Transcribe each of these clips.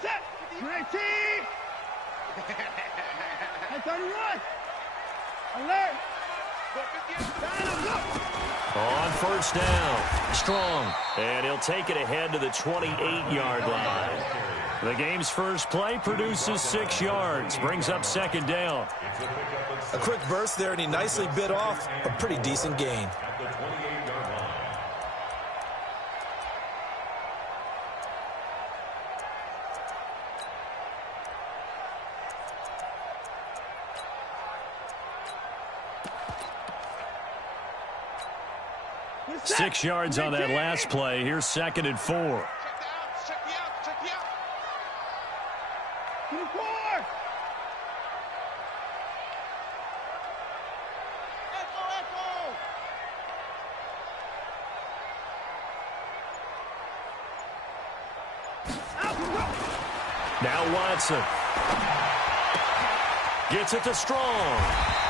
Set. 19. That's 31. Alert. On first down, Strong. And he'll take it ahead to the 28-yard line. The game's first play produces 6 yards. Brings up second down. A quick burst there, and he nicely bit off a pretty decent gain. Six yards on that last play. Here's second and 4. Check me out. 24. Echo. Now Watson. Gets it to Strong.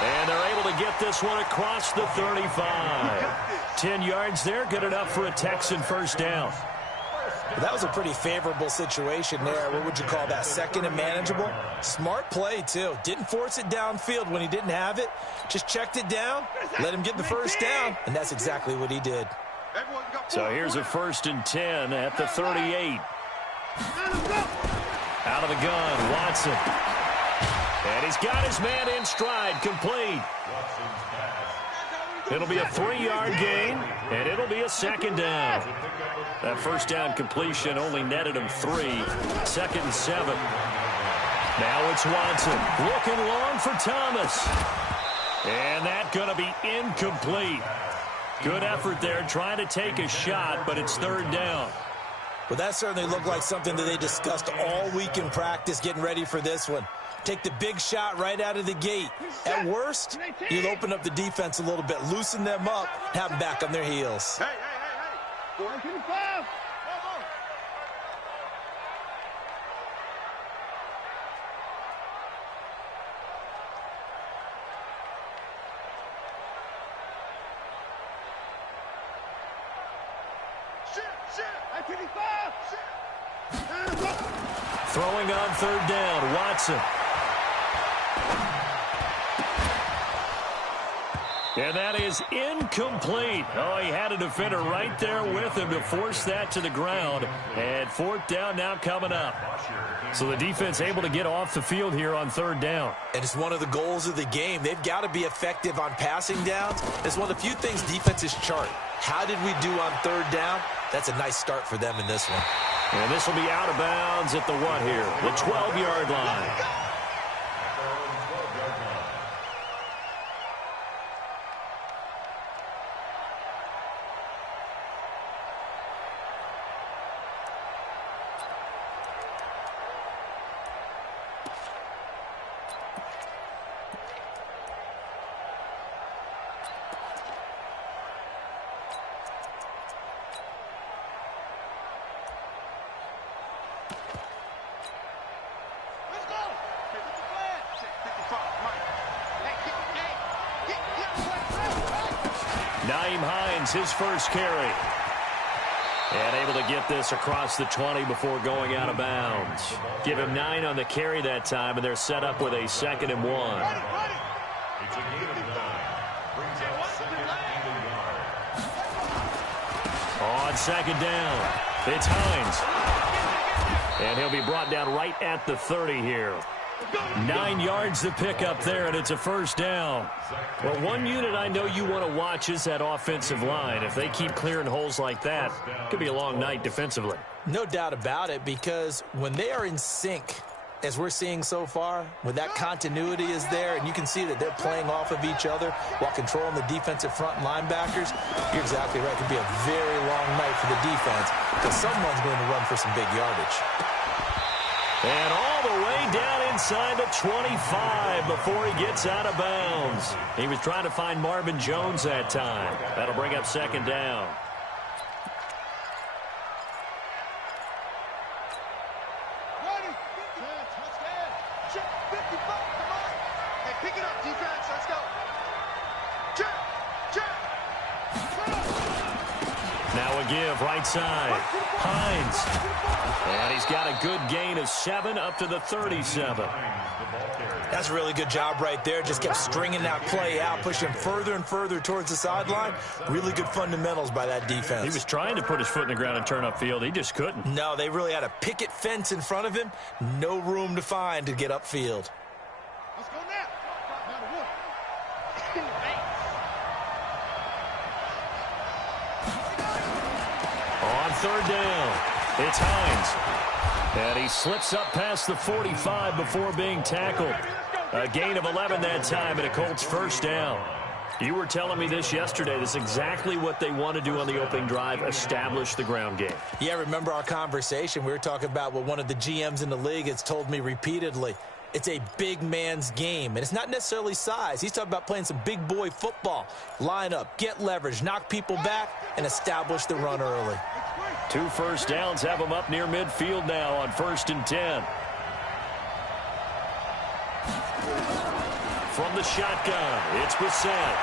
And they're able to get this one across the 35. 10 yards there, good enough for a Texan first down. That was a pretty favorable situation there. What would you call that? Second and manageable? Smart play, too. Didn't force it downfield when he didn't have it. Just checked it down, let him get the first down, and that's exactly what he did. So here's a 1st and 10 at the 38. Out of the gun, Watson. And he's got his man in stride, complete. It'll be a 3-yard gain, and it'll be a second down. That first down completion only netted him 3. 2nd and 7. Now it's Watson looking long for Thomas. And that's going to be incomplete. Good effort there trying to take a shot, but it's 3rd down. Well, that certainly looked like something that they discussed all week in practice getting ready for this one. Take the big shot right out of the gate. At worst, you'll open up the defense a little bit, loosen them up, have them back on their heels. Hey. 425. Throwing on 3rd down, Watson. And that is incomplete. Oh, he had a defender right there with him to force that to the ground. And 4th down now coming up. So the defense able to get off the field here on 3rd down. And it's one of the goals of the game. They've got to be effective on passing downs. It's one of the few things defenses chart. How did we do on 3rd down? That's a nice start for them in this one. And this will be out of bounds at the what here? The 12-yard line. His first carry. And able to get this across the 20 before going out of bounds. Give him 9 on the carry that time, and they're set up with a 2nd and 1. On 2nd down, it's Hines. And he'll be brought down right at the 30 here. 9 yards to pick up there, and it's a first down. Well, one unit I know you want to watch is that offensive line. If they keep clearing holes like that, it could be a long night defensively. No doubt about it, because when they are in sync, as we're seeing so far, when that continuity is there, and you can see that they're playing off of each other while controlling the defensive front linebackers, you're exactly right. It could be a very long night for the defense, because someone's going to run for some big yardage. And all the way down inside the 25 before he gets out of bounds. He was trying to find Marvin Jones that time. That'll bring up 2nd down. give, right side. Hines. And he's got a good gain of 7 up to the 37. That's a really good job right there. Just kept stringing that play out, pushing further and further towards the sideline. Really good fundamentals by that defense. He was trying to put his foot in the ground and turn upfield. He just couldn't. No, they really had a picket fence in front of him. No room to find to get upfield. Let's go now. On third down, it's Hines. And he slips up past the 45 before being tackled. A gain of 11 that time, and a Colts first down. You were telling me this yesterday. This is exactly what they want to do on the opening drive, establish the ground game. Yeah, remember our conversation? We were talking about what one of the GMs in the league has told me repeatedly. It's a big man's game, and it's not necessarily size. He's talking about playing some big boy football. Line up, get leverage, knock people back, and establish the run early. 2 first downs have him up near midfield now on 1st and 10. From the shotgun, it's Brissett.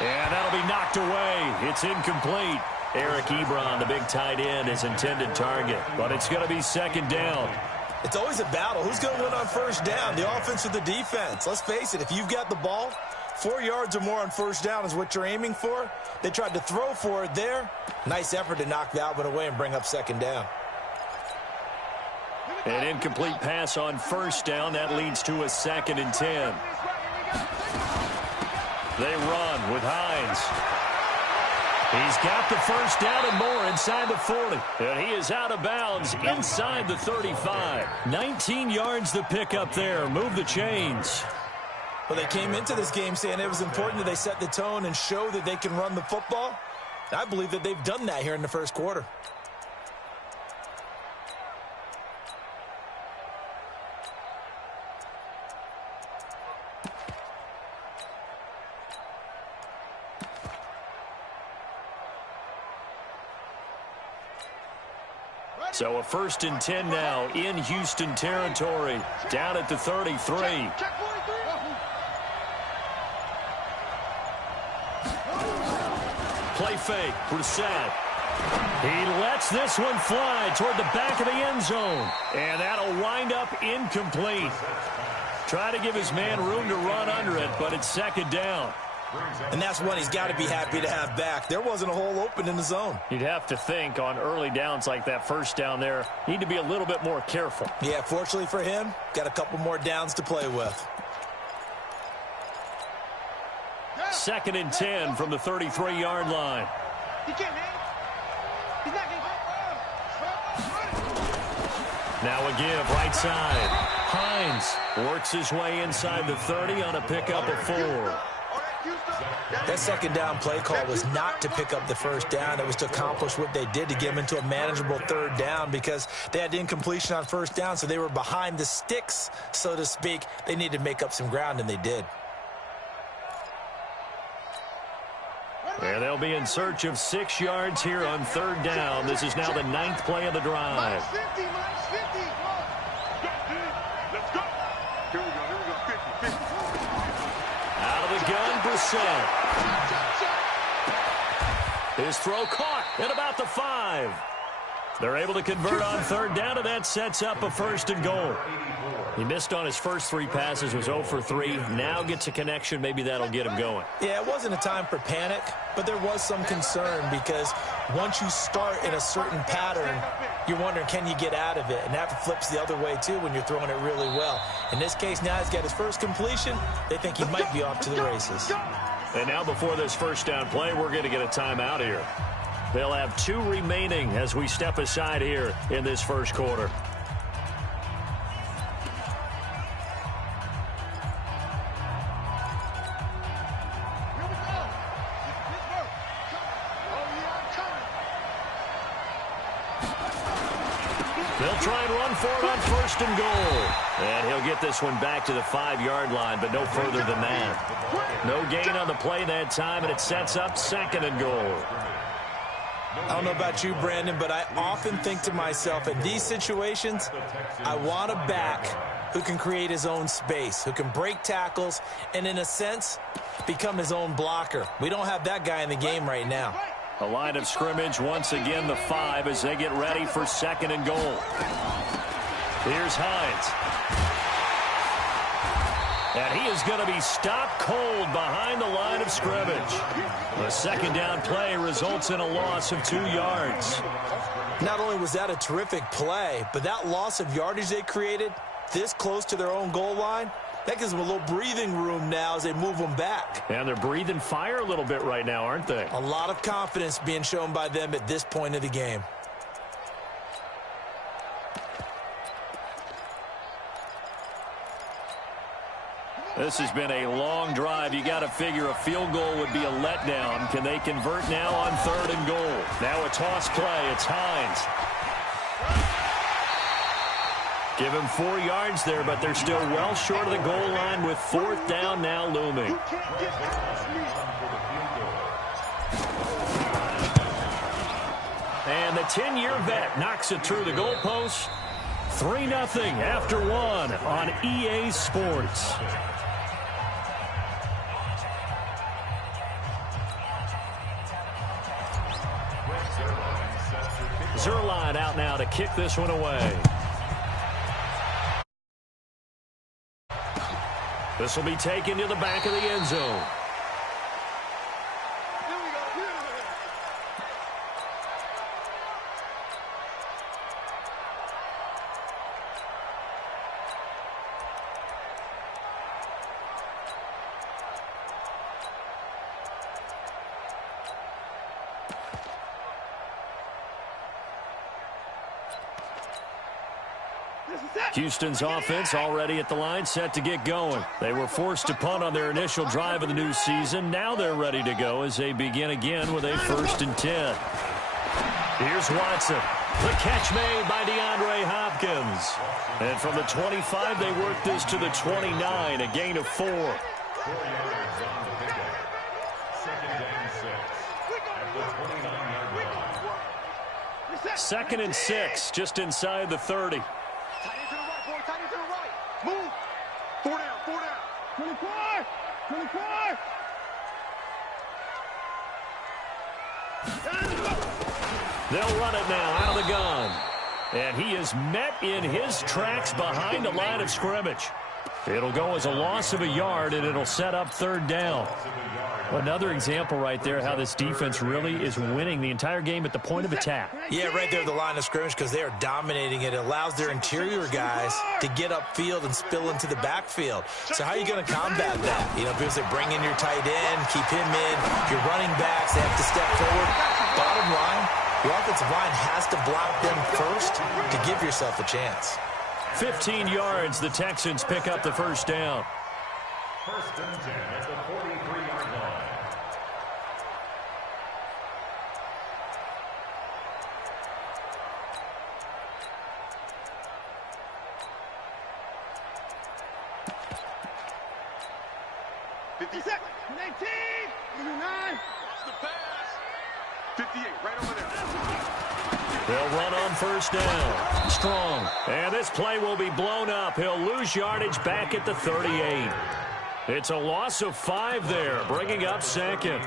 And that'll be knocked away. It's incomplete. Eric Ebron, the big tight end, his intended target. But it's going to be 2nd down. It's always a battle. Who's going to win on 1st down, the offense or the defense? Let's face it, if you've got the ball, 4 yards or more on 1st down is what you're aiming for. They tried to throw for it there. Nice effort to knock that one away and bring up 2nd down. An incomplete pass on 1st down. That leads to a 2nd and 10. They run with Hines. He's got the 1st down and more inside the 40. And he is out of bounds inside the 35. 19 yards to pick up there. Move the chains. Well, they came into this game saying it was important that they set the tone and show that they can run the football. I believe that they've done that here in the 1st quarter. So a 1st and 10 now in Houston territory, down at the 33. Play fake, Brissett. He lets this one fly toward the back of the end zone. And that'll wind up incomplete. Try to give his man room to run under it, but it's 2nd down. And that's one he's got to be happy to have back. There wasn't a hole open in the zone. You'd have to think on early downs like that 1st down there, need to be a little bit more careful. Yeah, fortunately for him, got a couple more downs to play with. 2nd and 10 from the 33-yard line. He can't hang. He's not getting. Now a give, right side. Hines works his way inside the 30 on a pickup of 4. That 2nd down play call was not to pick up the 1st down. It was to accomplish what they did to get them into a manageable 3rd down because they had incompletion on 1st down, so they were behind the sticks, so to speak. They needed to make up some ground, and they did. And they'll be in search of 6 yards here on 3rd down. This is now the 9th play of the drive. -50, -50. Let's go. Here we go. 50, 50. Out of the gun, Brissett. His throw caught at about the 5. They're able to convert on 3rd down, and that sets up a 1st and goal. He missed on his first 3 passes, was 0 for 3. Now gets a connection. Maybe that'll get him going. Yeah, it wasn't a time for panic, but there was some concern because once you start in a certain pattern, you're wondering, can you get out of it? And that flips the other way, too, when you're throwing it really well. In this case, now he's got his first completion. They think he might be off to the races. And now before this 1st down play, we're going to get a timeout here. They'll have 2 remaining as we step aside here in this 1st quarter. They'll try and run for it on 1st and goal. And he'll get this one back to the 5-yard line, but no further than that. No gain on the play that time, and it sets up 2nd and goal. I don't know about you, Brandon, but I often think to myself, in these situations, I want a back who can create his own space, who can break tackles, and in a sense, become his own blocker. We don't have that guy in the game right now. A line of scrimmage, once again the 5 as they get ready for 2nd and goal. Here's Hines. And he is going to be stopped cold behind the line of scrimmage. The 2nd down play results in a loss of 2 yards. Not only was that a terrific play, but that loss of yardage they created this close to their own goal line, that gives them a little breathing room now as they move them back. And they're breathing fire a little bit right now, aren't they? A lot of confidence being shown by them at this point of the game. This has been a long drive. You got to figure a field goal would be a letdown. Can they convert now on 3rd and goal? Now a toss play. It's Hines. Give him 4 yards there, but they're still well short of the goal line with 4th down now looming. And the 10-year vet knocks it through the goalpost. 3-0 after 1 on EA Sports. Zerline out now to kick this one away. This will be taken to the back of the end zone. Houston's offense already at the line, set to get going. They were forced to punt on their initial drive of the new season. Now they're ready to go as they begin again with a 1st and 10. Here's Watson. The catch made by DeAndre Hopkins. And from the 25, they work this to the 29, a gain of 4. 4 yards on the pickup. 2nd and 6 at the 29-yard line. 2nd and 6, just inside the 30. Tight end to the right, boy. Tight end to the right. Move. 4 down, 4 down. 24, 24. They'll run it now out of the gun. And he is met in his tracks behind the line of scrimmage. It'll go as a loss of a yard, and it'll set up 3rd down. Another example right there how this defense really is winning the entire game at the point of attack. Yeah, right there at the line of scrimmage because they are dominating it. It allows their interior guys to get upfield and spill into the backfield. So how are you going to combat that? You know, people say bring in your tight end, keep him in. Your running backs, they have to step forward. Bottom line, your offensive line has to block them first to give yourself a chance. 15 yards, the Texans pick up the 1st down. 1st and 10 at the 43-yard line. Second, 19, 29. Watch the pass. 58, right over there. They'll run on 1st down. Strong. And this play will be blown up. He'll lose yardage back at the 38. It's a loss of 5 there, bringing up 2nd.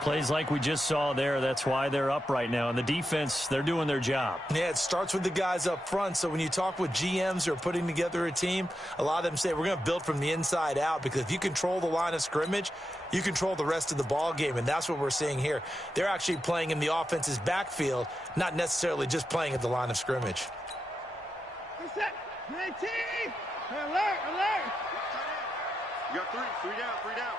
Plays like we just saw there, that's why they're up right now. And the defense, they're doing their job. Yeah, it starts with the guys up front. So when you talk with GMs who are putting together a team, a lot of them say we're going to build from the inside out because if you control the line of scrimmage, you control the rest of the ball game, and that's what we're seeing here. They're actually playing in the offense's backfield, not necessarily just playing at the line of scrimmage. Set, 19. Alert, alert. You got 3 down, 3 down.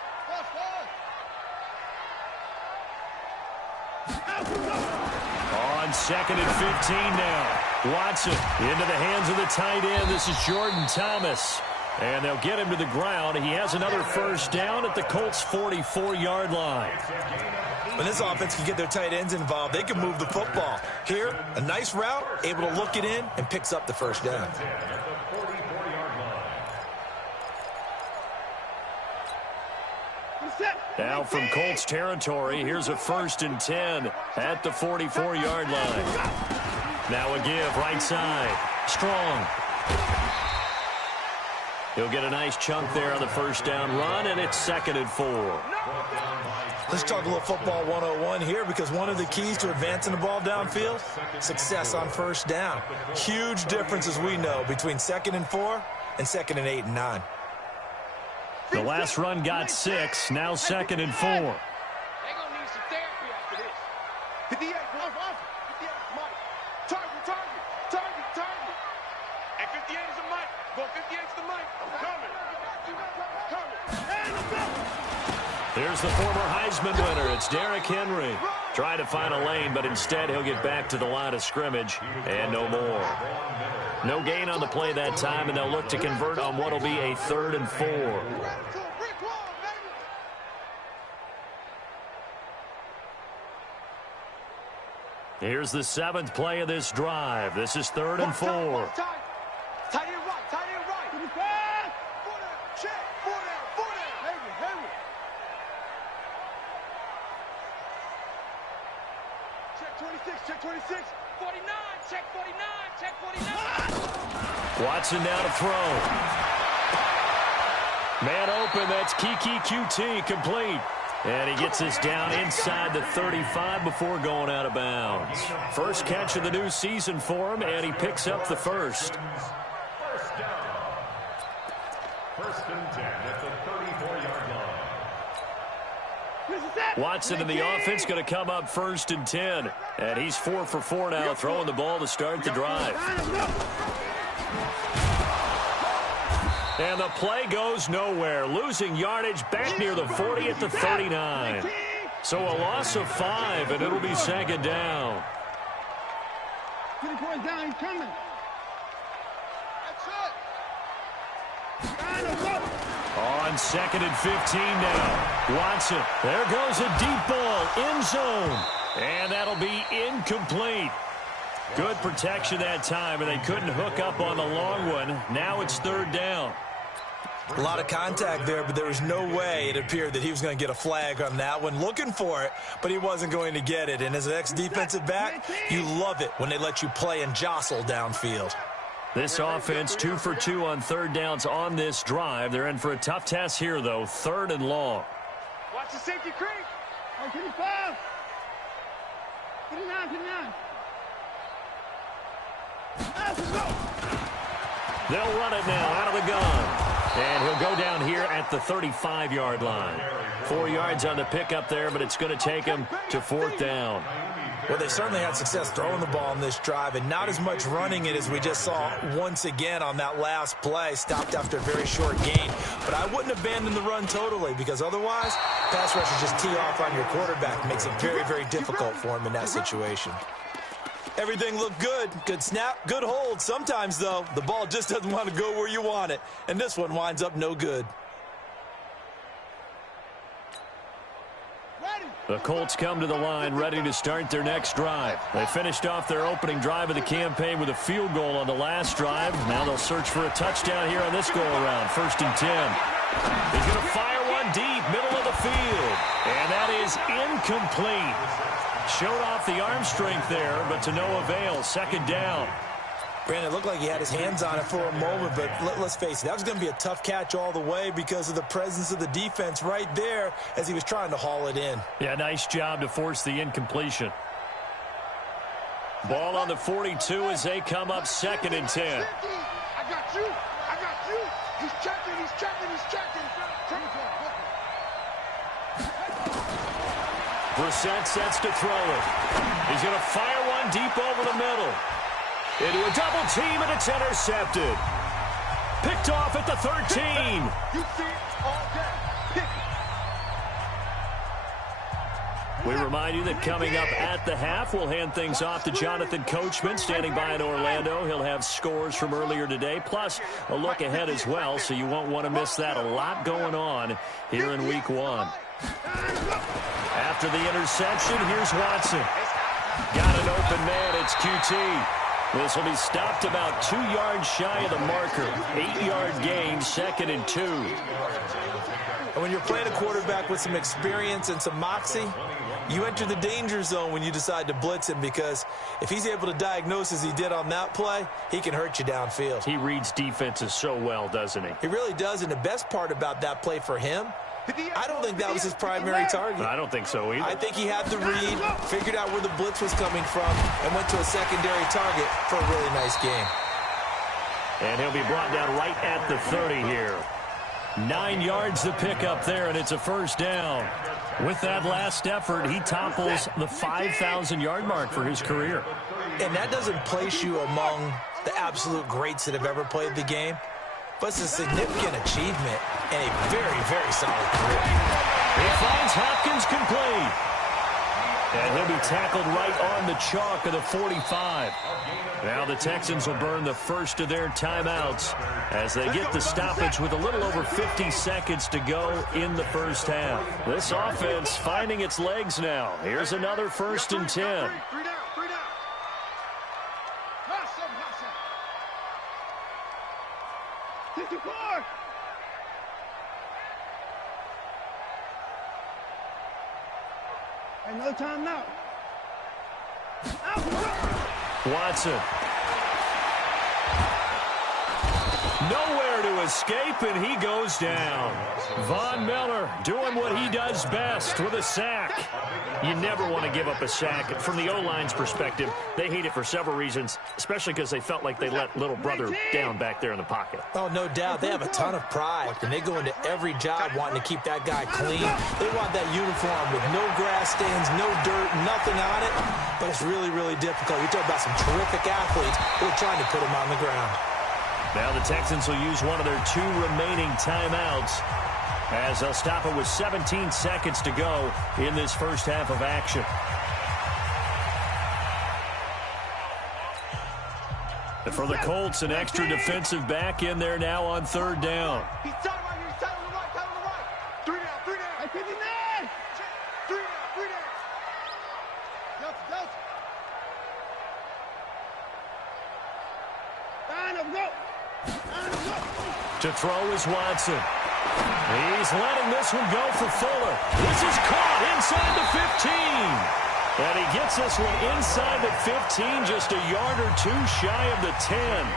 On 2nd and 15 now. Watson into the hands of the tight end. This is Jordan Thomas. And they'll get him to the ground. He has another 1st down at the Colts' 44-yard line. When this offense can get their tight ends involved, they can move the football. Here, a nice route, able to look it in, and picks up the 1st down. Now from Colts territory, here's a 1st and 10 at the 44-yard line. Now a give right side. Strong. He'll get a nice chunk there on the first down run, and it's 2nd and 4. Let's talk a little football 101 here, because one of the keys to advancing the ball downfield, success on first down. Huge difference, as we know, between 2nd and 4 and 2nd and 8 and 9. The last run got 6, now 2nd and 4. They're going to need some therapy after this. 58, off. 58 is Mike. Target. And 58 is a Mike. Go 58 is the Mike. Coming. Here's the former Heisman winner. It's Derrick Henry. Trying to find a lane, but instead he'll get back to the line of scrimmage and no more. No gain on the play that time, and they'll look to convert on what will be a 3rd and 4. Here's the 7th play of this drive. This is 3rd and 4. Tight end right. Check. 4 down. Henry. Check 26. 49. Check 49. Watson down to throw. Man open. That's Kiki QT complete. And he gets this down inside the 35 before going out of bounds. First catch of the new season for him, and he picks up the first. First down. 1st and 10 at the 34-yard line. Watson in the offense going to come up 1st and 10. And he's 4 for 4 now, throwing the ball to start the drive. And the play goes nowhere. Losing yardage back near the 40 at the 39. So a loss of 5, and it'll be 2nd down. 3 points down, he's coming. On 2nd and 15 now. Watson. There goes a deep ball. End zone. And that'll be incomplete. Good protection that time, and they couldn't hook up on the long one. Now it's 3rd down. A lot of contact there, but there was no way it appeared that he was going to get a flag on that one. Looking for it, but he wasn't going to get it. And as an ex-defensive back, you love it when they let you play and jostle downfield. This offense 2 for 2 on 3rd downs on this drive. They're in for a tough test here, though. 3rd and long. Watch the safety creep. 55. 59. They'll run it now out of the gun. And he'll go down here at the 35-yard line. 4 yards on the pickup there, but it's going to take him to 4th down. Well, they certainly had success throwing the ball on this drive, and not as much running it as we just saw once again on that last play. Stopped after a very short gain. But I wouldn't abandon the run totally, because otherwise, pass rushers just tee off on your quarterback. Makes it very, very difficult for him in that situation. Everything looked good. Good snap, good hold. Sometimes, though, the ball just doesn't want to go where you want it. And this one winds up no good. The Colts come to the line ready to start their next drive. They finished off their opening drive of the campaign with a field goal on the last drive. Now they'll search for a touchdown here on this go-around. 1st and 10. He's going to fire one deep, middle of the field. And that is incomplete. Showed off the arm strength there, but to no avail. 2nd down. Brandon, it looked like he had his hands on it for a moment, but let's face it, that was going to be a tough catch all the way because of the presence of the defense right there as he was trying to haul it in. Yeah, nice job to force the incompletion. Ball on the 42 as they come up 2nd and 10. I got you. He's checking. Brissett sets to throw it. He's going to fire one deep over the middle. Into a double team, and it's intercepted. Picked off at the 13. You see it all day. Pick it. We remind you that coming up at the half, we'll hand things off to Jonathan Coachman, standing by in Orlando. He'll have scores from earlier today, plus a look ahead as well, so you won't want to miss that. A lot going on here in Week 1. After the interception, here's Watson. Got an open man. It's QT. This will be stopped about 2 yards shy of the marker. 8-yard gain, 2nd and 2. And when you're playing a quarterback with some experience and some moxie, you enter the danger zone when you decide to blitz him, because if he's able to diagnose as he did on that play, he can hurt you downfield. He reads defenses so well, doesn't he? He really does, and the best part about that play for him, I don't think that was his primary target. I don't think so either. I think he had the read, figured out where the blitz was coming from, and went to a secondary target for a really nice game. And he'll be brought down right at the 30 here. 9 yards to pick up there, and it's a first down. With that last effort, he topples the 5,000-yard mark for his career. And that doesn't place you among the absolute greats that have ever played the game, but it's a significant achievement and a very, very solid career. He finds Hopkins complete. And he'll be tackled right on the chalk of the 45. Now the Texans will burn the first of their timeouts as they get the stoppage with a little over 50 seconds to go in the first half. This offense finding its legs now. Here's another 1st and 10. 54. And no time now. Watson. Nowhere to escape, and he goes down. Von Miller doing what he does best with a sack. You never want to give up a sack. From the O-line's perspective, they hate it for several reasons, especially because they felt like they let little brother down back there in the pocket. Oh, no doubt. They have a ton of pride, and they go into every job wanting to keep that guy clean. They want that uniform with no grass stains, no dirt, nothing on it. But it's really, really difficult. You talk about some terrific athletes who are trying to put him on the ground. Now the Texans will use one of their 2 remaining timeouts as they'll stop it with 17 seconds to go in this first half of action. And for the Colts, an extra defensive back in there now on 3rd down. He's tight right here. He's tight on the right. Tight on the right. 3 down. 3 down. Hey, 59. 3 down. 3 down. Delta. Line up, go. To throw is Watson. He's letting this one go for Fuller. This is caught inside the 15. And he gets this one inside the 15, just a yard or 2 shy of the 10.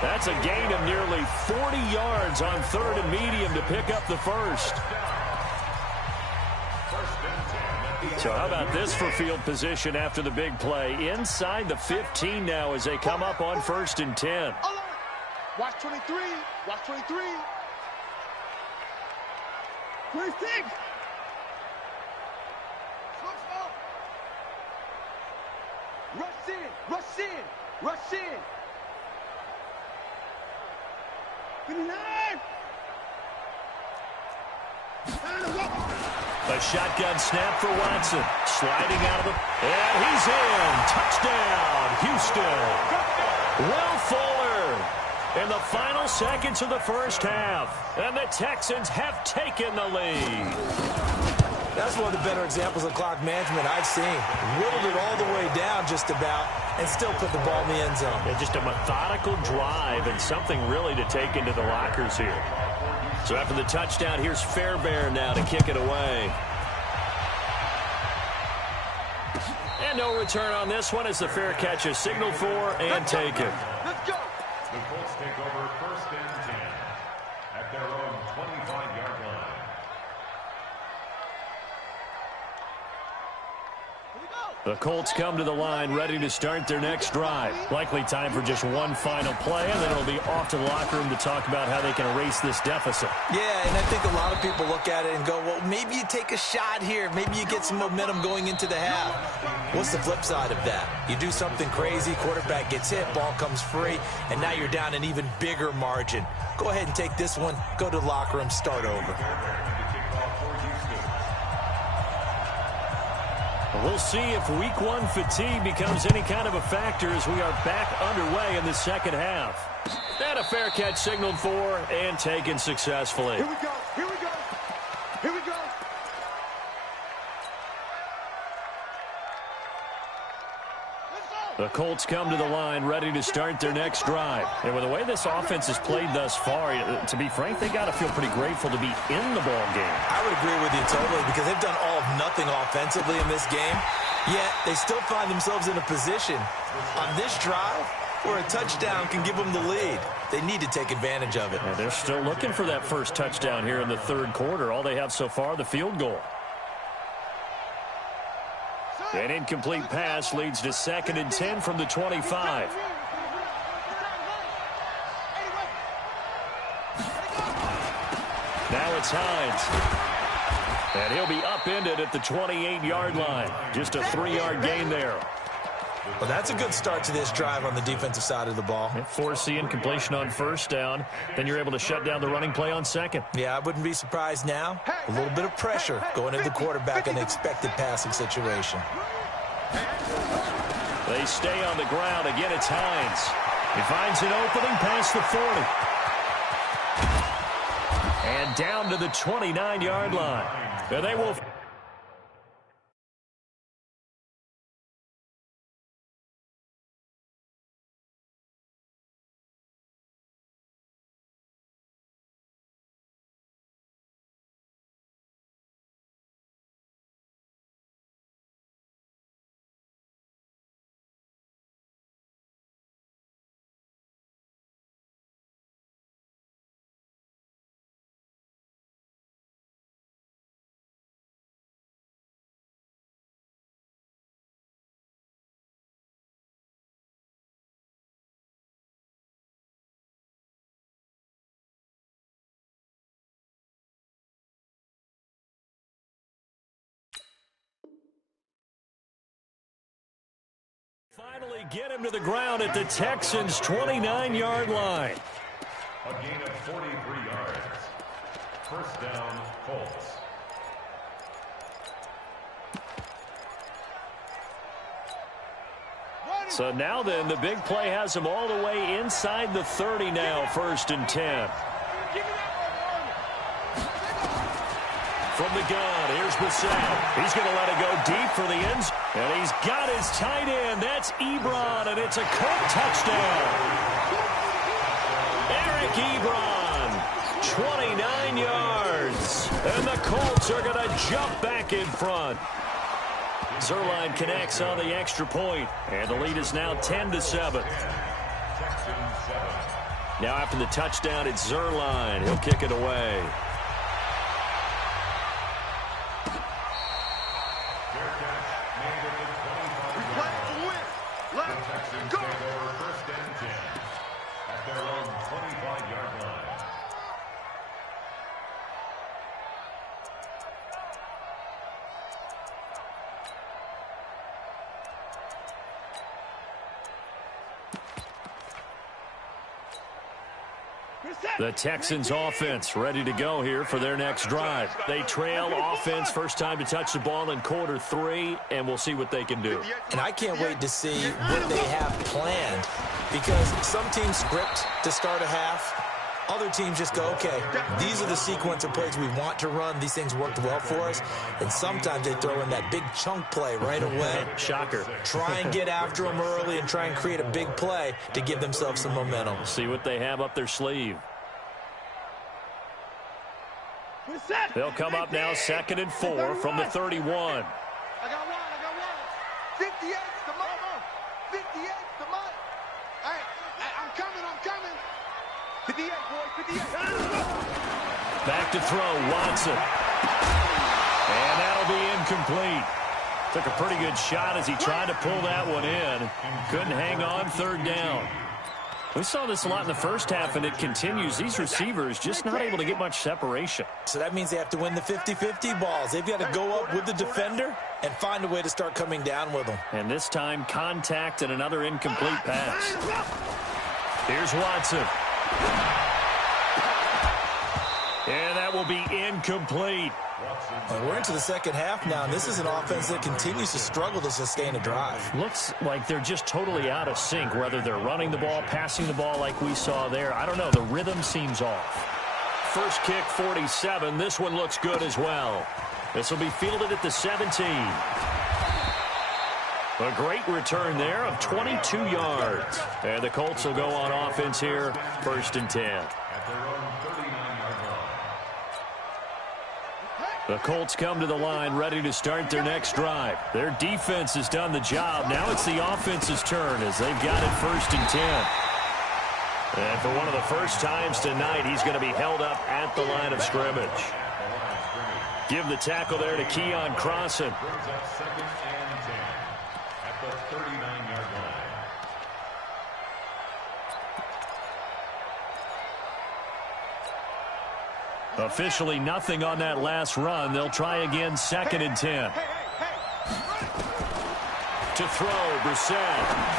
That's a gain of nearly 40 yards on 3rd and medium to pick up the first. So how about this for field position after the big play? Inside the 15 now as they come up on 1st and 10. Watch 23. Watch 23. 26. Rush in. Rush in. Rush in. 59. Line up, go. A shotgun snap for Watson. Sliding out of it. And he's in. Touchdown, Houston. Will Fuller in the final seconds of the first half. And the Texans have taken the lead. That's one of the better examples of clock management I've seen. Whittled it all the way down just about and still put the ball in the end zone. Yeah, just a methodical drive and something really to take into the lockers here. So after the touchdown, here's Fairbairn now to kick it away. And no return on this one as the fair catch is signaled for and taken. Let's go. The Colts take over 1st and 10 at their own 25-yard line. The Colts come to the line ready to start their next drive. Likely time for just one final play, and then it'll be off to the locker room to talk about how they can erase this deficit. Yeah, and I think a lot of people look at it and go, well, maybe you take a shot here. Maybe you get some momentum going into the half. What's the flip side of that? You do something crazy, quarterback gets hit, ball comes free, and now you're down an even bigger margin. Go ahead and take this one, go to the locker room, start over. We'll see if week 1 fatigue becomes any kind of a factor as we are back underway in the second half. And a fair catch signaled for and taken successfully. Here we go. Here we go. Here we go. The Colts come to the line ready to start their next drive. And with the way this offense has played thus far, to be frank, they got to feel pretty grateful to be in the ball game. I would agree with you totally because they've done all of nothing offensively in this game, yet they still find themselves in a position on this drive where a touchdown can give them the lead. They need to take advantage of it. And they're still looking for that first touchdown here in the third quarter. All they have so far, the field goal. An incomplete pass leads to 2nd and 10 from the 25. Now it's Hines. And he'll be upended at the 28-yard line. Just a 3-yard gain there. Well, that's a good start to this drive on the defensive side of the ball. Force incompletion on first down. Then you're able to shut down the running play on second. Yeah, I wouldn't be surprised now. A little bit of pressure going into the quarterback in an expected passing situation. They stay on the ground. Again, it's Hines. He finds an opening past the 40. And down to the 29-yard line. And they will... Finally get him to the ground at the Texans' 29-yard line. A gain of 43 yards. First down, Colts. So now then, the big play has him all the way inside the 30 now, 1st and 10. From the gun, here's Bissell. He's going to let it go deep for the end zone. And he's got his tight end. That's Ebron, and it's a Colt touchdown. Eric Ebron, 29 yards. And the Colts are going to jump back in front. Zerline connects on the extra point, and the lead is now 10-7. Now after the touchdown, it's Zerline. He'll kick it away. The Texans offense ready to go here for their next drive. They trail offense, first time to touch the ball in quarter 3, and we'll see what they can do. And I can't wait to see what they have planned, because some teams script to start a half. Other teams just go, okay, these are the sequence of plays we want to run. These things worked well for us. And sometimes they throw in that big chunk play right away. Shocker. Try and get after them early and try and create a big play to give themselves some momentum. See what they have up their sleeve. They'll come up now 2nd and 4 from the 31. I got one. 58's the mother. 58's the mother. Hey, I'm coming. 58, boy, 58. Back to throw, Watson. And that'll be incomplete. Took a pretty good shot as he tried to pull that one in. Couldn't hang on, 3rd down. We saw this a lot in the first half, and it continues. These receivers just not able to get much separation. So that means they have to win the 50-50 balls. They've got to go up with the defender and find a way to start coming down with them. And this time, contact and another incomplete pass. Here's Watson. And that will be incomplete. And we're into the second half now, and this is an offense that continues to struggle to sustain a drive. Looks like they're just totally out of sync, whether they're running the ball, passing the ball like we saw there. I don't know. The rhythm seems off. First kick, 47. This one looks good as well. This will be fielded at the 17. A great return there of 22 yards. And the Colts will go on offense here, 1st and 10. At their own 39-yard line. The Colts come to the line ready to start their next drive. Their defense has done the job. Now it's the offense's turn as they've got it 1st and 10. And for one of the first times tonight, he's going to be held up at the line of scrimmage. Give the tackle there to Keon Crossan. Brings up 2nd and 10 at the 39-yard line. Officially nothing on that last run. They'll try again, 2nd and 10. To throw, Brissett.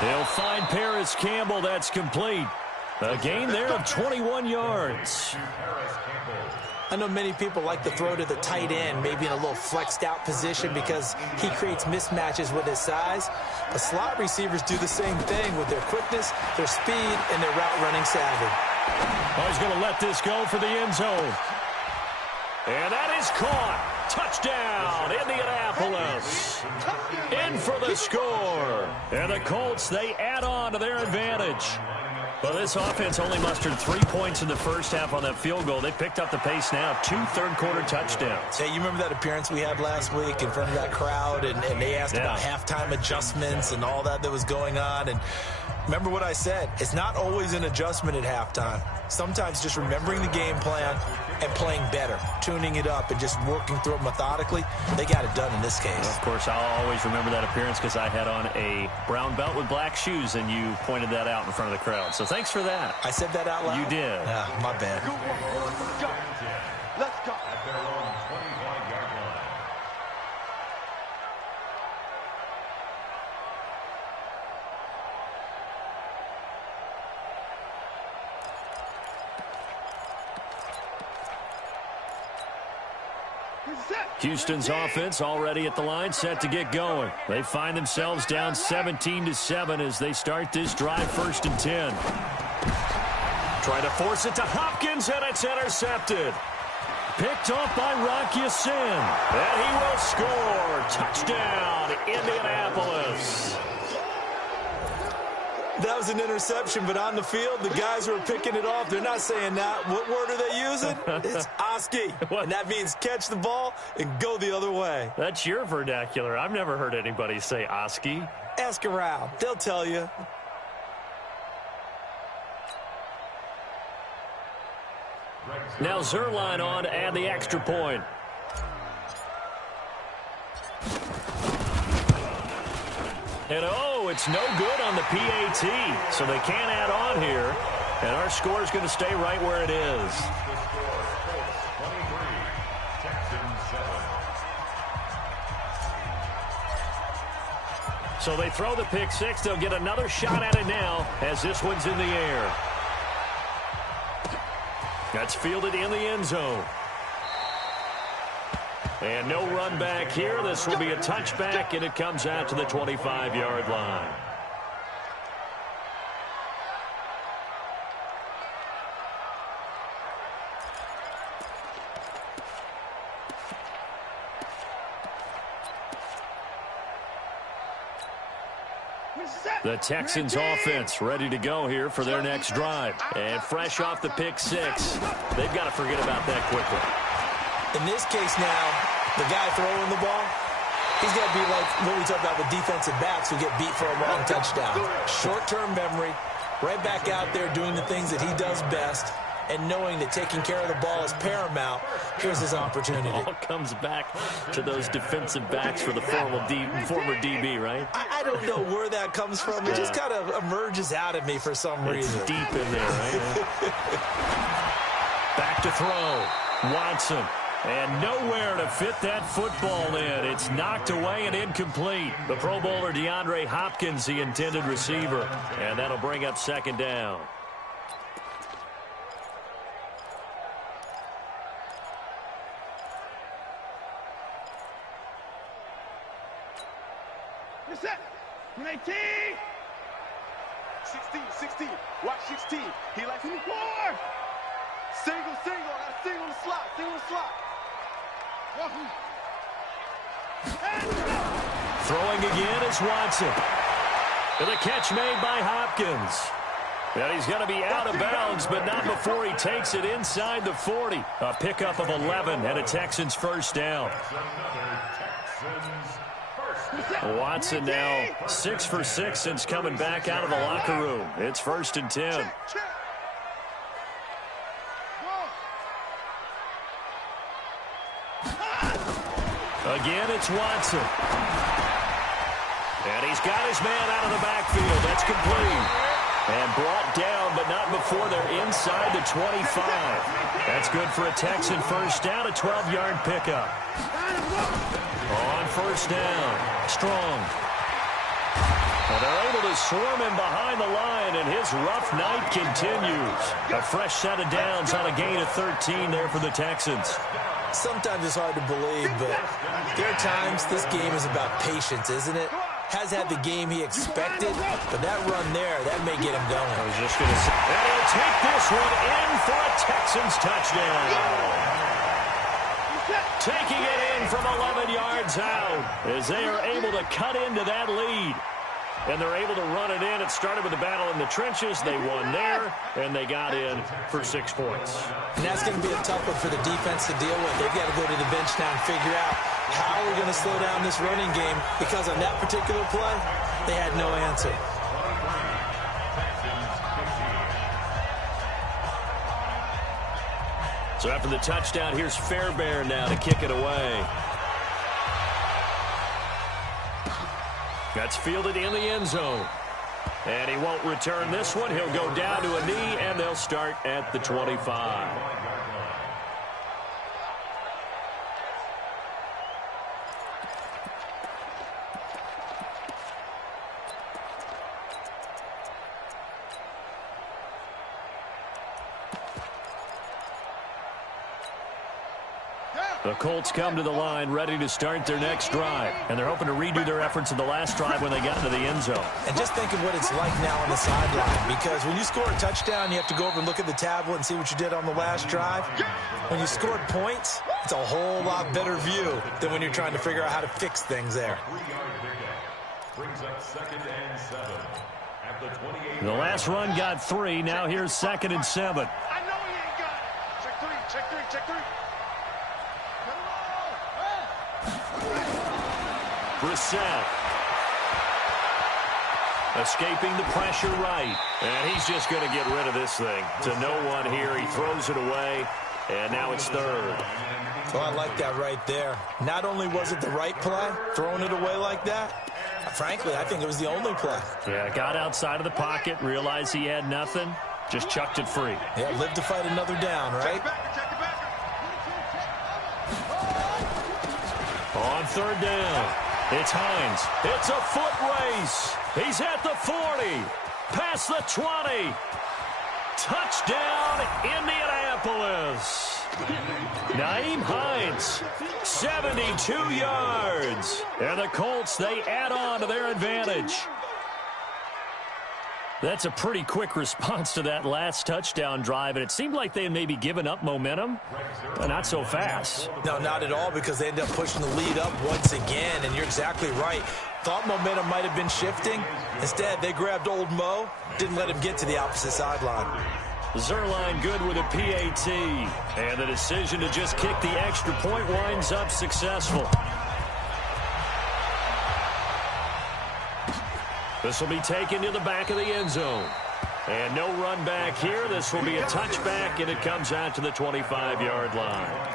They'll find Paris Campbell. That's complete. A gain there of 21 yards. I know many people like to throw to the tight end, maybe in a little flexed out position because he creates mismatches with his size. But slot receivers do the same thing with their quickness, their speed, and their route running savvy. Oh, he's going to let this go for the end zone. And that is caught. Touchdown, Indianapolis. In for the score. And the Colts, they add on to their advantage. Well, this offense only mustered 3 points in the first half on that field goal. They picked up the pace now, 2 third-quarter touchdowns. Hey, you remember that appearance we had last week in front of that crowd, and they asked about halftime adjustments and all that was going on, and remember what I said. It's not always an adjustment at halftime. Sometimes just remembering the game plan and playing better, tuning it up and just working through it methodically. They got it done in this case. Well, of course, I'll always remember that appearance because I had on a brown belt with black shoes, and you pointed that out in front of the crowd. So thanks for that. I said that out loud? You did. My bad. Let's go. At their own 25-yard line. Houston's offense already at the line, set to get going. They find themselves down 17-7 as they start this drive, 1st and 10. Try to force it to Hopkins, and it's intercepted. Picked off by Rocky Sin, and he will score. Touchdown, Indianapolis. That was an interception, but on the field, the guys who are picking it off, they're not saying that. What word are they using? It's Oski, and that means catch the ball and go the other way. That's your vernacular. I've never heard anybody say Oski. Ask around. They'll tell you. Now Zerline on to add the extra point. And oh, it's no good on the PAT, so they can't add on here. And our score is going to stay right where it is. So they throw the pick six. They'll get another shot at it now as this one's in the air. That's fielded in the end zone. And no run back here. This will be a touchback, and it comes out to the 25-yard line. The Texans offense ready to go here for their next drive. And fresh off the pick six, they've got to forget about that quickly. In this case now, the guy throwing the ball, he's got to be like what we talked about with defensive backs who get beat for a long touchdown. Short-term memory, right back out there doing the things that he does best, and knowing that taking care of the ball is paramount. Here's his opportunity. It all comes back to those defensive backs for the former DB, right? I don't know where that comes from. It just kind of emerges out of me for some reason. It's deep in there, right? Back to throw. Watson. And nowhere to fit that football in. It's knocked away and incomplete. The Pro Bowler DeAndre Hopkins, the intended receiver. And that'll bring up second down. You're set. 18. 16. Watch 16. He likes 24. Single. Got a single slot. And go. Throwing again is Watson. And the catch made by Hopkins. And he's going to be out of bounds, but not before he takes it inside the 40. A pickup of 11 and a Texans first down. Watson now 6 for 6 since coming back out of the locker room. It's 1st and 10. Again, it's Watson. And he's got his man out of the backfield. That's complete. And brought down, but not before they're inside the 25. That's good for a Texan first down, a 12-yard pickup. On first down, Strong. And they're able to swarm him behind the line, and his rough night continues. A fresh set of downs on a gain of 13 there for the Texans. Sometimes it's hard to believe, but there are times this game is about patience, isn't it? Has had the game he expected, but that run there, that may get him going. I was just going to say, and he'll take this one in for a Texans touchdown. Taking it in from 11 yards out as they are able to cut into that lead. And they're able to run it in. It started with a battle in the trenches. They won there, and they got in for 6 points. And that's going to be a tough one for the defense to deal with. They've got to go to the bench now and figure out how we're going to slow down this running game, because on that particular play, they had no answer. So after the touchdown, here's Fairbairn now to kick it away. That's fielded in the end zone. And he won't return this one. He'll go down to a knee, and they'll start at the 25. The Colts come to the line ready to start their next drive. And they're hoping to redo their efforts in the last drive when they got into the end zone. And just think of what it's like now on the sideline, because when you score a touchdown, you have to go over and look at the tablet and see what you did on the last drive. When you scored points, it's a whole lot better view than when you're trying to figure out how to fix things there. Brings up 2nd and 7 at the 28. The last run got 3. Now here's 2nd and 7. I know he ain't got it. Check 3, check 3, check 3. Brissett. Escaping the pressure right. And he's just going to get rid of this thing. To no one here. He throws it away. And now it's 3rd. Oh, I like that right there. Not only was it the right play, throwing it away like that, frankly, I think it was the only play. Yeah, got outside of the pocket, realized he had nothing, just chucked it free. Yeah, live to fight another down, right? On 3rd down, it's Hines. It's a foot race. He's at the 40, past the 20. Touchdown, Indianapolis. Nyheim Hines, 72 yards. And the Colts, they add on to their advantage. That's a pretty quick response to that last touchdown drive, and it seemed like they had maybe given up momentum, but not so fast. No, not at all, because they ended up pushing the lead up once again, and you're exactly right. Thought momentum might have been shifting. Instead, they grabbed old Mo, didn't let him get to the opposite sideline. Zerline good with a PAT, and the decision to just kick the extra point winds up successful. This will be taken to the back of the end zone. And no run back here. This will be a touchback, and it comes out to the 25-yard line.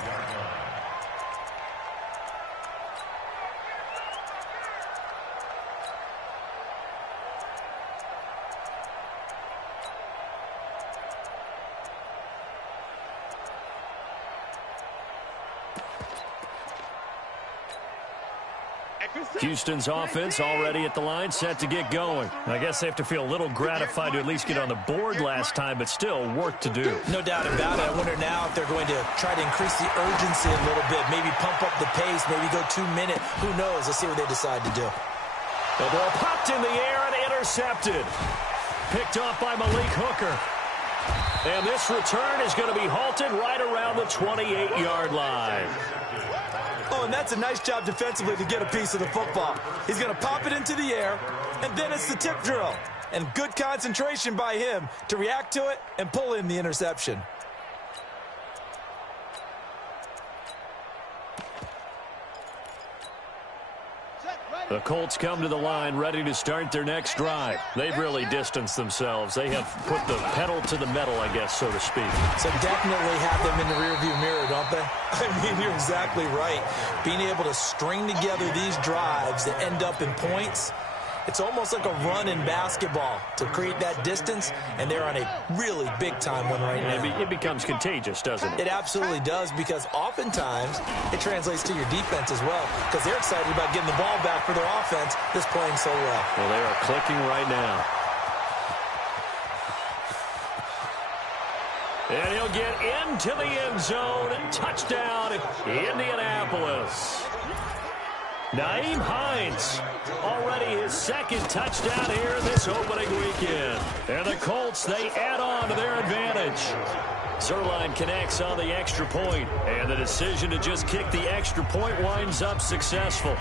Houston's offense already at the line, set to get going. I guess they have to feel a little gratified to at least get on the board last time, but still work to do. No doubt about it. I wonder now if they're going to try to increase the urgency a little bit, maybe pump up the pace, maybe go 2 minute. Who knows? Let's see what they decide to do. The ball popped in the air and intercepted. Picked off by Malik Hooker. And this return is going to be halted right around the 28-yard line. Oh, and that's That's a nice job defensively to get a piece of the football. He's going to pop it into the air, and then it's the tip drill. And good concentration by him to react to it and pull in the interception. The Colts come to the line ready to start their next drive. They've really distanced themselves. They have put the pedal to the metal, I guess, so to speak. So definitely have them in the rearview mirror, don't they? I mean, you're exactly right. Being able to string together these drives that end up in points, it's almost like a run in basketball to create that distance, and they're on a really big-time one right now. It becomes contagious, doesn't it? It absolutely does, because oftentimes it translates to your defense as well, because they're excited about getting the ball back for their offense that's playing so well. Well, they are clicking right now. And he'll get into the end zone. Touchdown, Indianapolis. Nyheim Hines, already his second touchdown here this opening weekend. And the Colts, they add on to their advantage. Zerline connects on the extra point, and the decision to just kick the extra point winds up successful.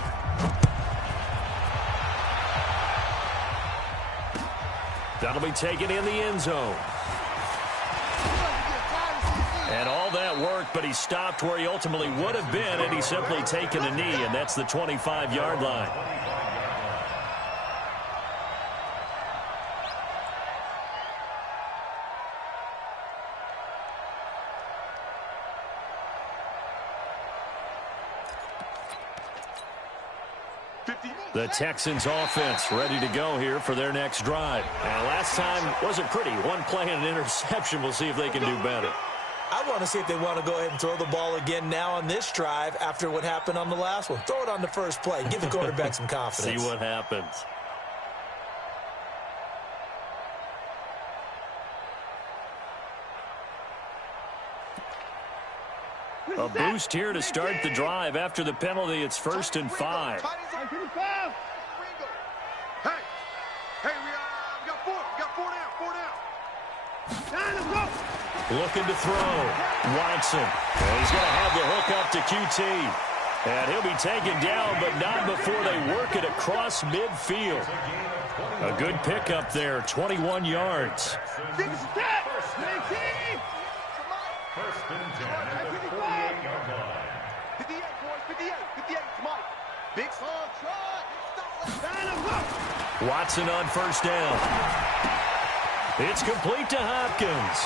That'll be taken in the end zone. And all that work, but he stopped where he ultimately would have been, and he's simply taken a knee, and that's the 25-yard line. The Texans offense ready to go here for their next drive. And last time wasn't pretty. One play and an interception. We'll see if they can do better. I want to see if they want to go ahead and throw the ball again now on this drive after what happened on the last one. Throw it on the first play. Give the quarterback some confidence. See what happens. A boost here to start the drive. After the penalty, it's 1st and 5. Hey, we got four down. Looking to throw. Watson. And he's going to have the hook up to QT. And he'll be taken down, but not before they work it across midfield. A good pickup there, 21 yards. First and 10 at the 48-yard line. 58, boys, 58, Mike. Big song, Watson on first down. It's complete to Hopkins.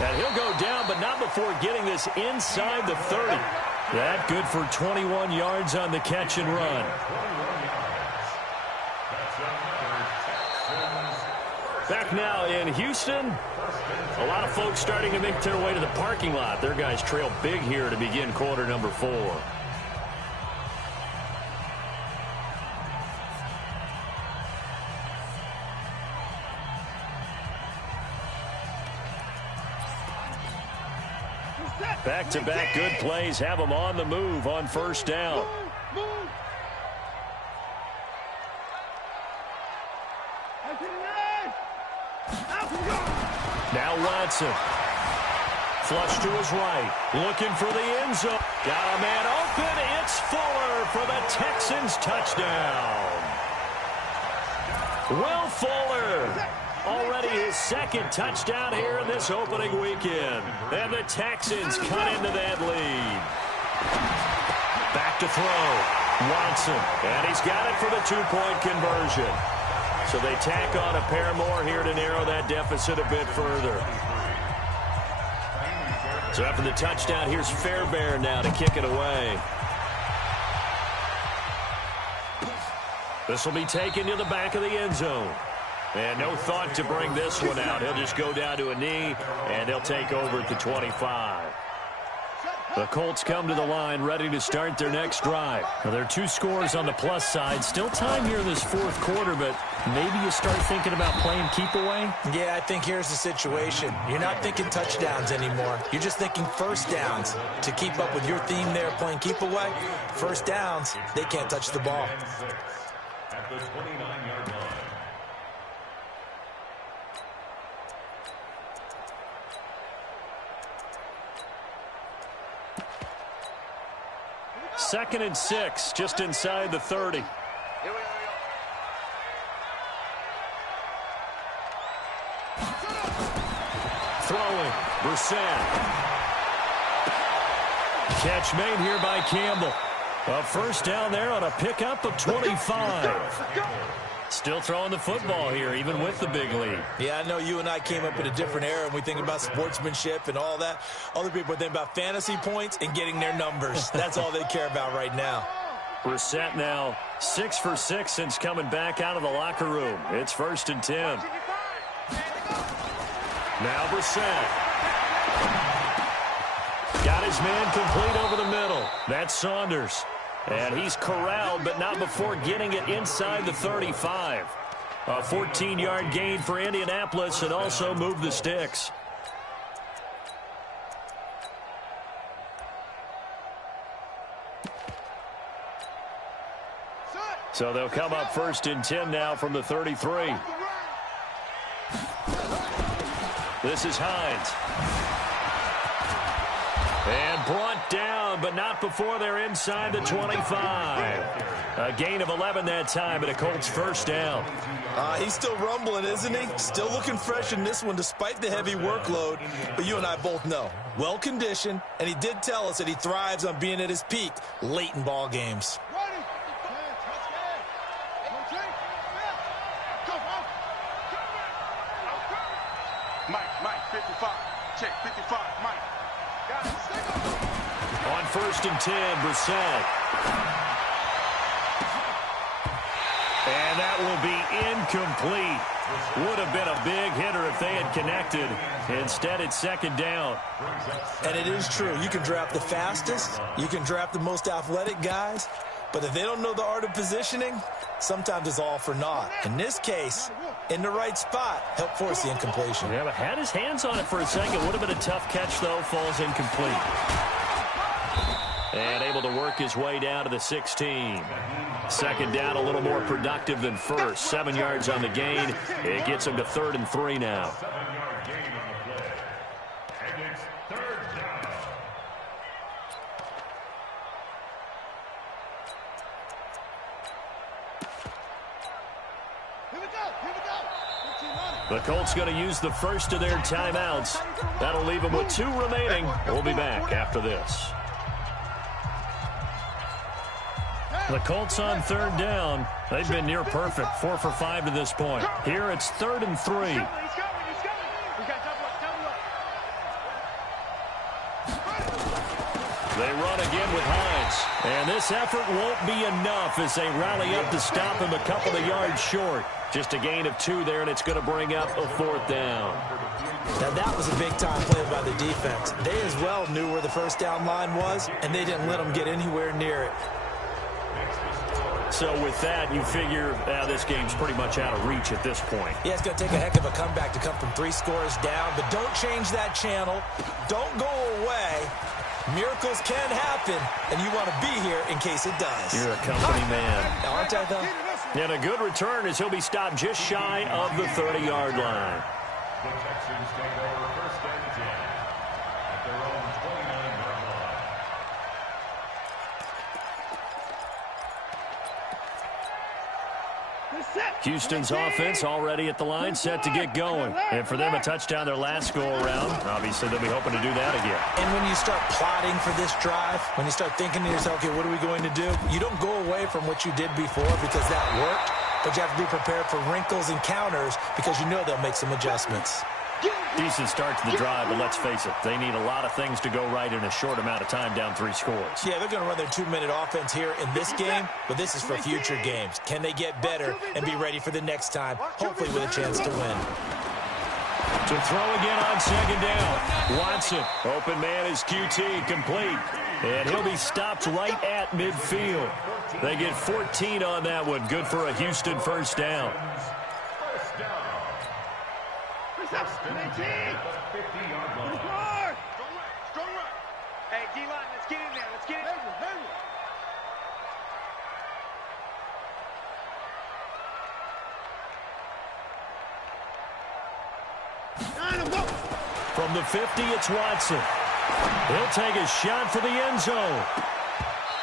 And he'll go down, but not before getting this inside the 30. That good for 21 yards on the catch and run. Back now in Houston. A lot of folks starting to make their way to the parking lot. Their guys trail big here to begin quarter number 4. Back-to-back good plays have them on the move on first down. Now Watson. Flush to his right. Looking for the end zone. Got a man open. It's Fuller for the Texans touchdown. Will Fuller. Already his second touchdown here in this opening weekend. And the Texans cut into that lead. Back to throw. Watson. And he's got it for the two-point conversion. So they tack on a pair more here to narrow that deficit a bit further. So after the touchdown, here's Fairbairn now to kick it away. This will be taken to the back of the end zone. And no thought to bring this one out. He'll just go down to a knee, and they'll take over at the 25. The Colts come to the line ready to start their next drive. Now, there are 2 scores on the plus side. Still time here in this fourth quarter, but maybe you start thinking about playing keep away? Yeah, I think here's the situation. You're not thinking touchdowns anymore. You're just thinking first downs. To keep up with your theme there, playing keep away, first downs, they can't touch the ball. At the 29-yard line. 2nd and 6, just inside the 30. Throwing, Brissett. Catch made here by Campbell. A first down there on a pickup of 25. Still throwing the football here, even with the big lead. Yeah, I know you and I came up in a different era, and we think about sportsmanship and all that. Other people think about fantasy points and getting their numbers. That's all they care about right now. Brissett now 6 for 6 since coming back out of the locker room. It's 1st and 10. Now Brissett. Got his man complete over the middle. That's Saunders. And he's corralled, but not before getting it inside the 35. A 14-yard gain for Indianapolis and also moved the sticks. So they'll come up 1st and 10 now from the 33. This is Hines. And brought down, but not before they're inside the 25. A gain of 11 that time, and a Colts first down. He's still rumbling, isn't he? Still looking fresh in this one despite the heavy workload. But you and I both know, well-conditioned, and he did tell us that he thrives on being at his peak late in ball games. Mike, 55. Check, 55, Mike. On 1st and 10, Brissett. And that will be incomplete. Would have been a big hitter if they had connected. Instead, it's 2nd down. And it is true. You can draft the fastest. You can draft the most athletic guys. But if they don't know the art of positioning, sometimes it's all for naught. In this case, in the right spot, helped force the incompletion. Yeah, but had his hands on it for a second. Would have been a tough catch, though. Falls incomplete. And able to work his way down to the 16. 2nd down, a little more productive than first. 7 yards on the gain. It gets him to 3rd and 3 now. 7-yard gain on the play. And it's 3rd down. The Colts going to use the first of their timeouts. That'll leave them with 2 remaining. We'll be back after this. The Colts on 3rd down. They've been near perfect, 4 for 5 to this point. Here it's 3rd and 3. They run again with Hines. And this effort won't be enough as they rally up to stop him a couple of yards short. Just a gain of 2 there, and it's going to bring up a 4th down. Now that was a big-time play by the defense. They as well knew where the first down line was, and they didn't let them get anywhere near it. So with that, you figure this game's pretty much out of reach at this point. Yeah, it's going to take a heck of a comeback to come from 3 scores down, but don't change that channel. Don't go away. Miracles can happen, and you want to be here in case it does. You're a company man. Aren't I, though? And a good return as he'll be stopped just shy of the 30-yard line. The Texans take over 1st and 10 at their own 29-yard line. Houston's offense already at the line, set to get going. And for them, a touchdown their last go-around. Obviously, they'll be hoping to do that again. And when you start plotting for this drive, when you start thinking to yourself, okay, what are we going to do? You don't go away from what you did before because that worked, but you have to be prepared for wrinkles and counters because you know they'll make some adjustments. Decent start to the drive, but let's face it, they need a lot of things to go right in a short amount of time down 3 scores. Yeah, they're going to run their 2-minute offense here in this game, but this is for future games. Can they get better and be ready for the next time, hopefully with a chance to win? To throw again on 2nd down. Watson, open man is QT, complete. And he'll be stopped right at midfield. They get 14 on that one. Good for a Houston first down. First and 10 at the 50-yard line. Strong run. Hey, D-line, let's get in there. Let's get in there. From the 50, it's Watson. He'll take a shot for the end zone.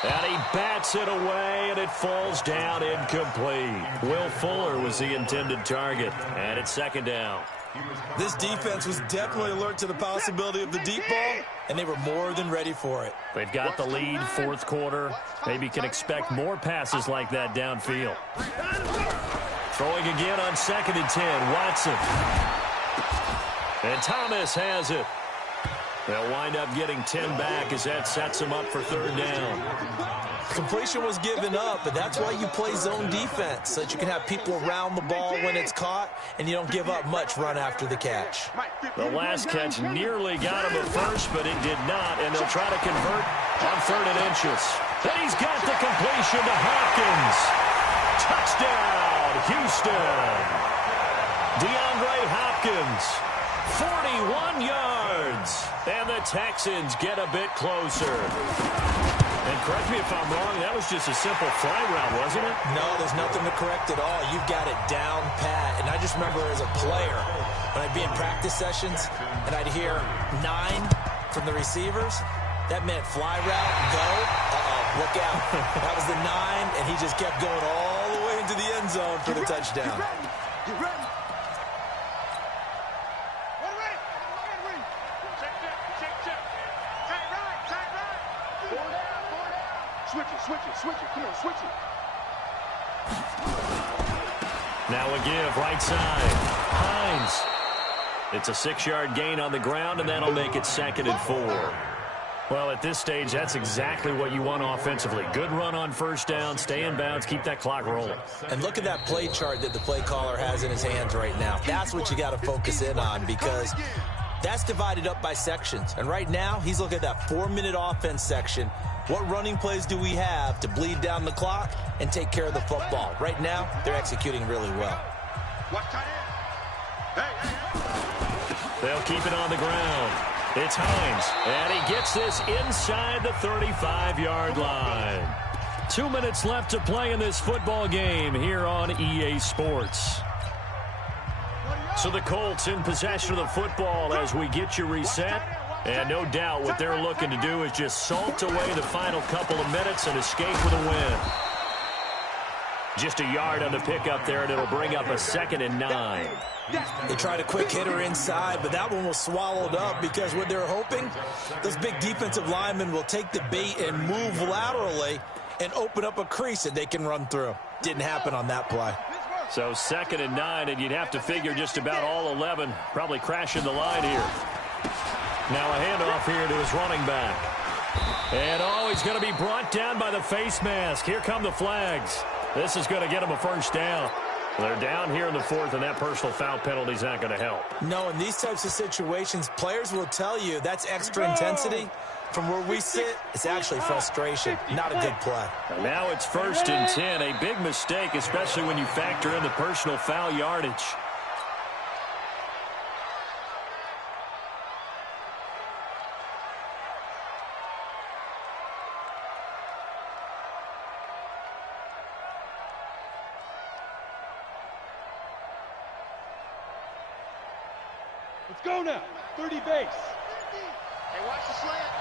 And he bats it away, and it falls down incomplete. Will Fuller was the intended target, and it's second down. This defense was definitely alert to the possibility of the deep ball, and they were more than ready for it. They've got the lead, fourth quarter. Maybe can expect more passes like that downfield. Throwing again on 2nd and 10, Watson. And Thomas has it. They'll wind up getting 10 back as that sets them up for third down. Completion was given up, but that's why you play zone defense, so that you can have people around the ball when it's caught, and you don't give up much run after the catch. The last catch nearly got him a first, but it did not, and they'll try to convert on 3rd and inches. And he's got the completion to Hopkins. Touchdown, Houston. DeAndre Hopkins, 41 yards. And the Texans get a bit closer. And correct me if I'm wrong, that was just a simple fly route, wasn't it? No, there's nothing to correct at all. You've got it down pat. And I just remember as a player, when I'd be in practice sessions, and I'd hear 9 from the receivers, that meant fly route, go, look out. That was the 9, and he just kept going all the way into the end zone for the touchdown. Get ready. Switch it. Come on, switch it. Now a give, right side. Hines. It's a 6-yard gain on the ground, and that'll make it 2nd and 4. Well, at this stage, that's exactly what you want offensively. Good run on first down, stay in bounds, keep that clock rolling. And look at that play chart that the play caller has in his hands right now. That's what you got to focus in on, because that's divided up by sections. And right now, he's looking at that 4-minute offense section. What running plays do we have to bleed down the clock and take care of the football? Right now, they're executing really well. They'll keep it on the ground. It's Hines, and he gets this inside the 35-yard line. 2 minutes left to play in this football game here on EA Sports. So the Colts in possession of the football as we get you reset. And no doubt what they're looking to do is just salt away the final couple of minutes and escape with a win. Just a yard on the pickup there, and it'll bring up a 2nd and 9. They tried a quick hitter inside, but that one was swallowed up because what they're hoping, those big defensive linemen will take the bait and move laterally and open up a crease that they can run through. Didn't happen on that play. So 2nd and 9, and you'd have to figure just about all 11 probably crashing the line here. Now a handoff here to his running back. And he's going to be brought down by the face mask. Here come the flags. This is going to get him a first down. They're down here in the 4th, and that personal foul penalty is not going to help. No, in these types of situations, players will tell you that's extra intensity. From where we sit, it's actually frustration. Not a good play. And now it's 1st and 10. A big mistake, especially when you factor in the personal foul yardage. Let's go now. 30 base. Hey, watch the slant.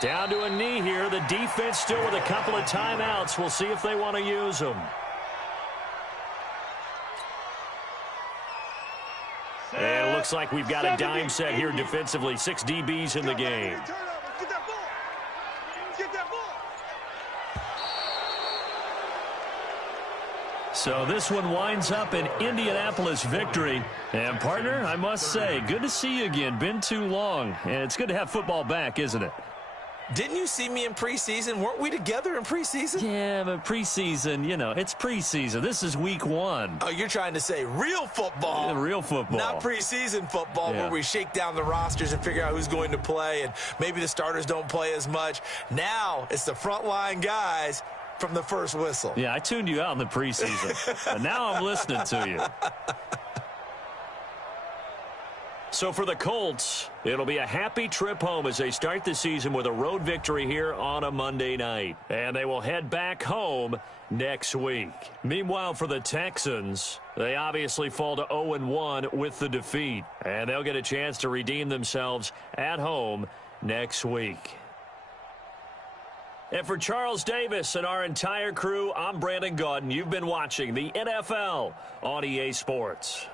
Down to a knee here. The defense still with a couple of timeouts. We'll see if they want to use them. And it looks like we've got a dime set here defensively. 6 DBs in the game. Get that ball. Get that ball. So this one winds up an Indianapolis victory. And, partner, I must say, good to see you again. Been too long. And it's good to have football back, isn't it? Didn't you see me in preseason? Weren't we together in preseason? Yeah, but preseason, you know, it's preseason. This is week 1. Oh, you're trying to say real football. Yeah, real football. Not preseason football, Yeah. where we shake down the rosters and figure out who's going to play, and maybe the starters don't play as much. Now it's the frontline guys from the first whistle. Yeah, I tuned you out in the preseason. And now I'm listening to you. So for the Colts, it'll be a happy trip home as they start the season with a road victory here on a Monday night. And they will head back home next week. Meanwhile, for the Texans, they obviously fall to 0-1 with the defeat. And they'll get a chance to redeem themselves at home next week. And for Charles Davis and our entire crew, I'm Brandon Gaudin. You've been watching the NFL on EA Sports.